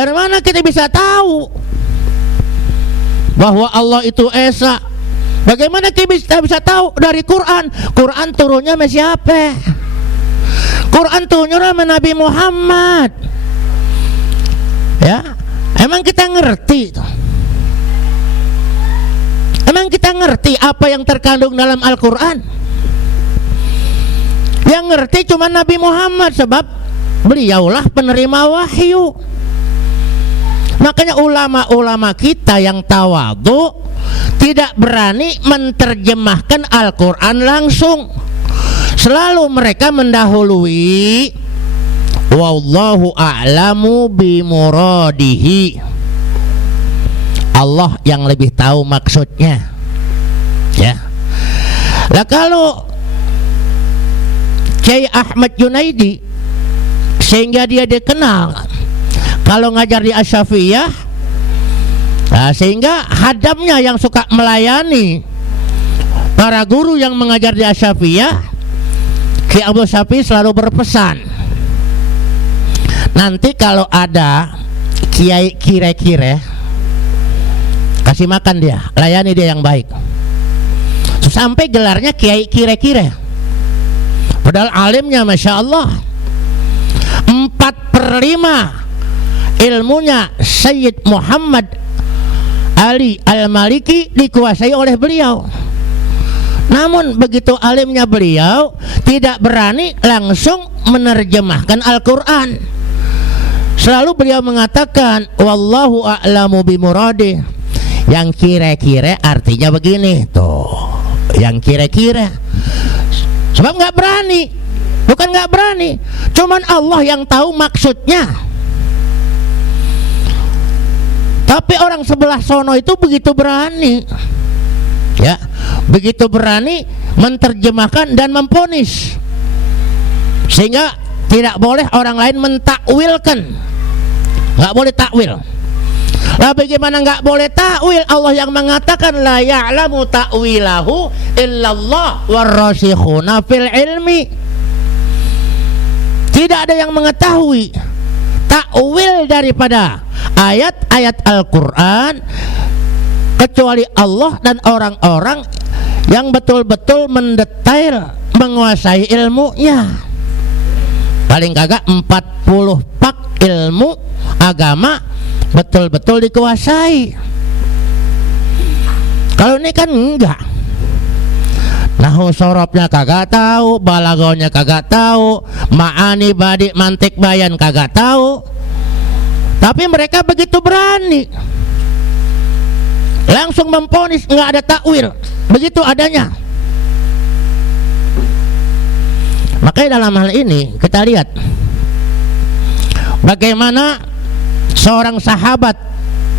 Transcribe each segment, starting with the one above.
Dari mana kita bisa tahu bahwa Allah itu esa? Bagaimana kita bisa tahu? Dari Quran. Quran turunnya sama siapa? Quran turunnya sama Nabi Muhammad. Ya, emang kita ngerti tuh? Emang kita ngerti apa yang terkandung dalam Al-Quran? Yang ngerti cuma Nabi Muhammad, sebab beliaulah penerima wahyu. Makanya ulama-ulama kita yang tawadhu tidak berani menerjemahkan Al-Quran langsung. Selalu mereka mendahului wallahu a'lamu bimuradihi, Allah yang lebih tahu maksudnya. Ya. Lah kalau Kiai Ahmad Junaidi, sehingga dia dikenal kalau ngajar di Asy-Syafi'iyah, nah, sehingga hadamnya yang suka melayani para guru yang mengajar di Asy-Syafi'iyah, Kiai Abdul Syafi'i selalu berpesan, nanti kalau ada kiai kira-kira, kasih makan dia, layani dia yang baik. Sampai gelarnya kiai kira-kira, padahal alimnya Masya Allah. 4/5 ilmunya Sayyid Muhammad Ali Al-Maliki dikuasai oleh beliau. Namun begitu alimnya beliau tidak berani langsung menerjemahkan Al-Quran. Selalu beliau mengatakan wallahu a'lamu bimuradi, yang kira-kira artinya begini tuh, yang kira-kira. Sebab nggak berani, bukan nggak berani, cuman Allah yang tahu maksudnya. Tapi orang sebelah sono itu begitu berani, ya, begitu berani menerjemahkan dan memponis, sehingga tidak boleh orang lain mentakwilkan, nggak boleh takwil. Lah bagaimana nggak boleh takwil? Allah yang mengatakan la ya'lamu ta'wilahu illallah warrasikhuna fil ilmi. Tidak ada yang mengetahui takwil daripada ayat-ayat Al-Quran kecuali Allah dan orang-orang yang betul-betul mendetail menguasai ilmunya. Paling kagak 40 pak ilmu agama betul-betul dikuasai. Kalau ini kan enggak. Nahu sorobnya kagak tahu, balagonya kagak tahu, ma'ani badi mantik bayan kagak tahu. Tapi mereka begitu berani langsung memponis, nggak ada takwil, begitu adanya. Makanya dalam hal ini kita lihat bagaimana seorang sahabat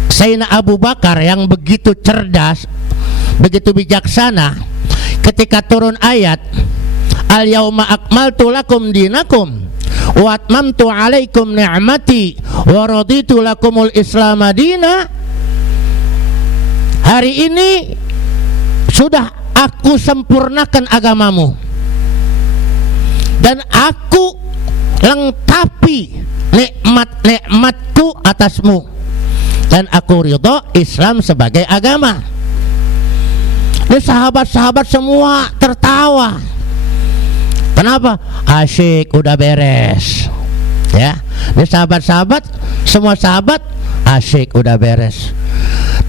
Sayyidina Abu Bakar yang begitu cerdas, begitu bijaksana, ketika turun ayat al-yauma akmaltu lakum dinakum wa atmamtu alaikum ni'mati wa raditu lakumul islam madina, hari ini sudah aku sempurnakan agamamu dan aku lengkapi nikmat-nikmatku atasmu dan aku ridho Islam sebagai agama. Ini sahabat-sahabat semua tertawa. Kenapa? Asyik, udah beres. Ya, ini sahabat-sahabat, semua sahabat asyik, udah beres.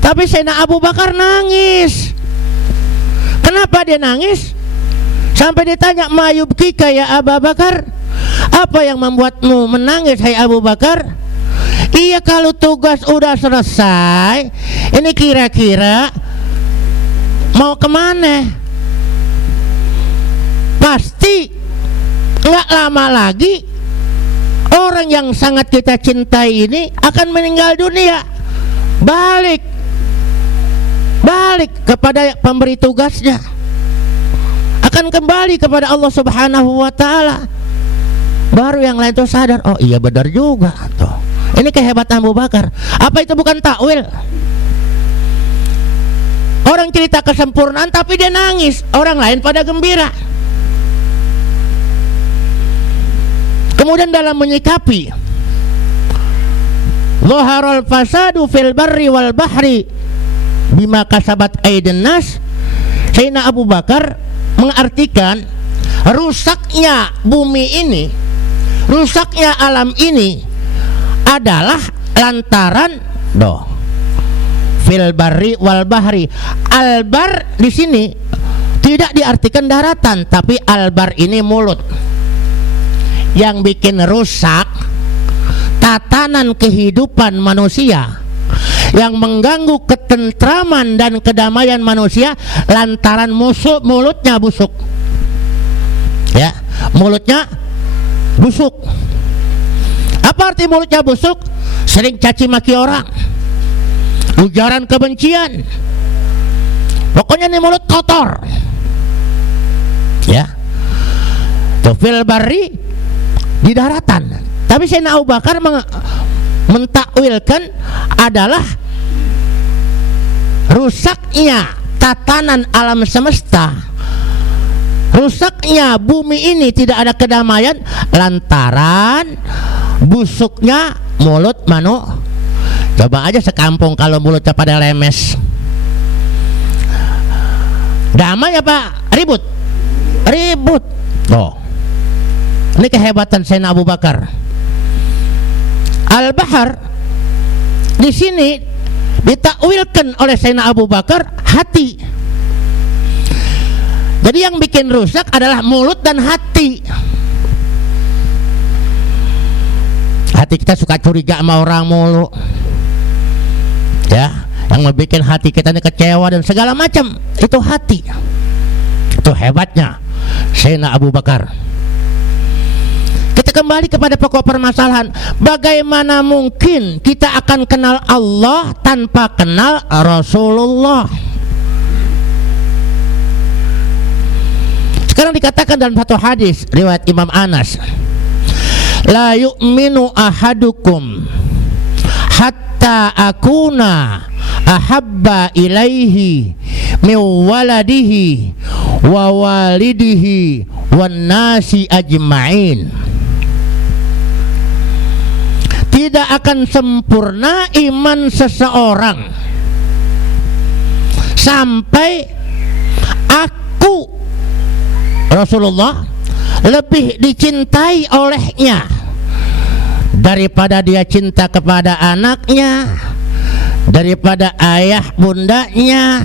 Tapi Sayyidina Abu Bakar nangis. Kenapa dia nangis? Sampai ditanya, "Mayubkika ya Abu Bakar?" Apa yang membuatmu menangis hai Abu Bakar? Iya, kalau tugas udah selesai, ini kira-kira mau kemana? Pasti nggak lama lagi orang yang sangat kita cintai ini akan meninggal dunia. Balik kepada pemberi tugasnya, akan kembali kepada Allah Subhanahu wa Ta'ala. Baru yang lain tuh sadar, oh iya benar juga tuh. Ini kehebatan Abu Bakar. Apa itu bukan takwil? Orang cerita kesempurnaan tapi dia nangis, orang lain pada gembira. Kemudian dalam menyikapi Dhaharal fasadu fil barri wal bahri bima kasabat aydin nas. Sayyidina Abu Bakar mengartikan rusaknya bumi ini, rusaknya alam ini adalah lantaran fil barri wal bahri. Albar di sini tidak diartikan daratan, tapi albar ini mulut. Yang bikin rusak tatanan kehidupan manusia, yang mengganggu ketentraman dan kedamaian manusia lantaran mulutnya busuk. Ya, mulutnya busuk. Apa arti mulutnya busuk? Sering caci maki orang, ujaran kebencian. Pokoknya ini mulut kotor. Ya. Fil barri di daratan. Tapi Sayyidina Abu Bakar mentakwilkan adalah rusaknya tatanan alam semesta, rusaknya bumi ini tidak ada kedamaian lantaran busuknya mulut manusia. Coba aja sekampung kalau mulutnya pada lemes, damai apa ribut? Ribut. Ini kehebatan Sayyidina Abu Bakar. Al-Bahar di sini ditakwilkan oleh Sayyidina Abu Bakar hati. Jadi yang bikin rusak adalah mulut dan hati. Hati kita suka curiga sama orang mulu. Ya, yang membuat hati kita ini kecewa dan segala macam, itu hati. Itu hebatnya Sayyidina Abu Bakar. Kita kembali kepada pokok permasalahan. Bagaimana mungkin kita akan kenal Allah tanpa kenal Rasulullah? Sekarang dikatakan dalam satu hadis riwayat Imam Anas, la yu'minu ahadukum hatta akuna ahabba ilaihi min waladihi wa walidihi wan nasi ajma'in. Tidak akan sempurna iman seseorang sampai aku Rasulullah lebih dicintai olehnya daripada dia cinta kepada anaknya, daripada ayah bundanya,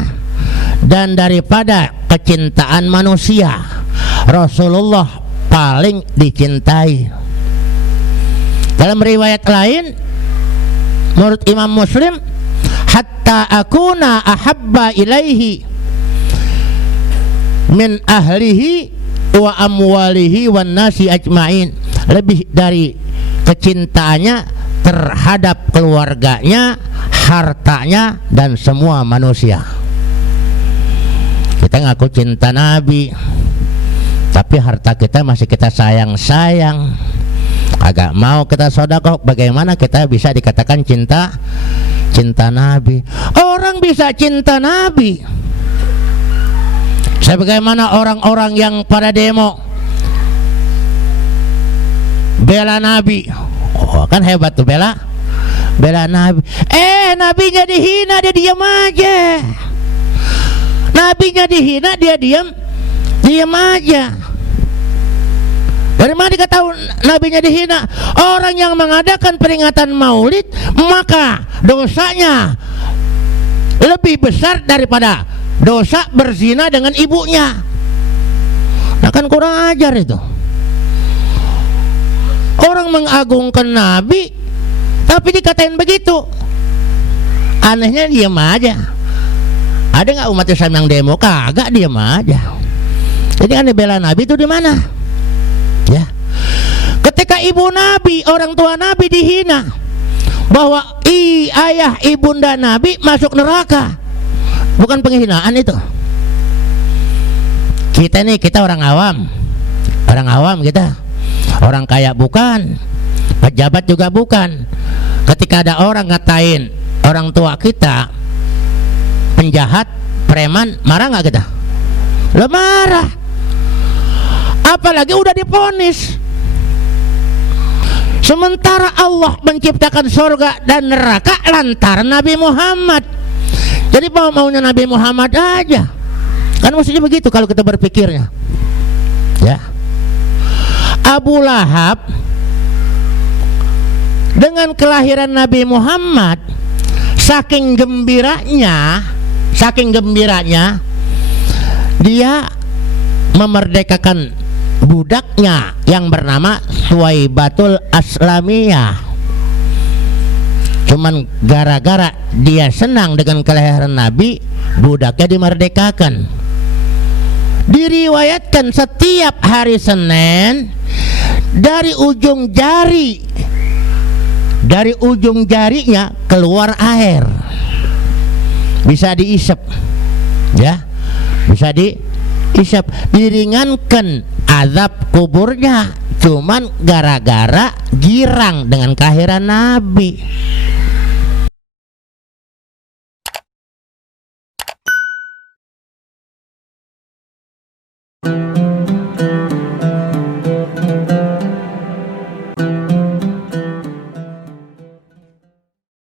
dan daripada kecintaan manusia. Rasulullah paling dicintai. Dalam riwayat lain menurut Imam Muslim, hatta akuna ahabba ilaihi min ahlihi wa amwalihi wan nasi ajma'in. Lebih dari kecintaannya terhadap keluarganya, hartanya, dan semua manusia. Kita ngaku cinta Nabi, tapi harta kita masih kita sayang-sayang, agak mau kita sedekah. Bagaimana kita bisa dikatakan cinta Nabi? Orang bisa cinta Nabi sebagaimana orang-orang yang pada demo bela Nabi. Kan hebat tuh bela Nabi. Nabinya dihina, dia diam aja. Nabinya dihina, dia diam aja. Dari mana diketahui nabinya dihina? Orang yang mengadakan peringatan Maulid, maka dosanya lebih besar daripada dosa berzina dengan ibunya. Nah kan kurang ajar itu. Orang mengagungkan Nabi tapi dikatain begitu. Anehnya diam aja. Ada nggak umat Islam yang demo? Kagak, diam aja. Jadi aneh bela Nabi itu di mana? Ya. Ketika ibu Nabi, orang tua Nabi dihina, bahwa ayah ibunda Nabi masuk neraka, bukan penghinaan itu. Kita orang awam kita, orang kaya bukan, pejabat juga bukan. Ketika ada orang ngatain orang tua kita penjahat, preman, marah nggak kita? Lo marah. Apalagi udah divonis. Sementara Allah menciptakan surga dan neraka lantaran Nabi Muhammad. Jadi maunya Nabi Muhammad aja. Kan maksudnya begitu kalau kita berpikirnya. Ya. Abu Lahab dengan kelahiran Nabi Muhammad saking gembiranya dia memerdekakan budaknya yang bernama Suwaibatul Aslamiyah. Cuman gara-gara dia senang dengan kelahiran Nabi, budaknya dimerdekakan. Diriwayatkan setiap hari Senin dari ujung jarinya keluar air, bisa diisap, ya, bisa diisap, diringankan azab kuburnya, cuman gara-gara girang dengan kelahiran Nabi.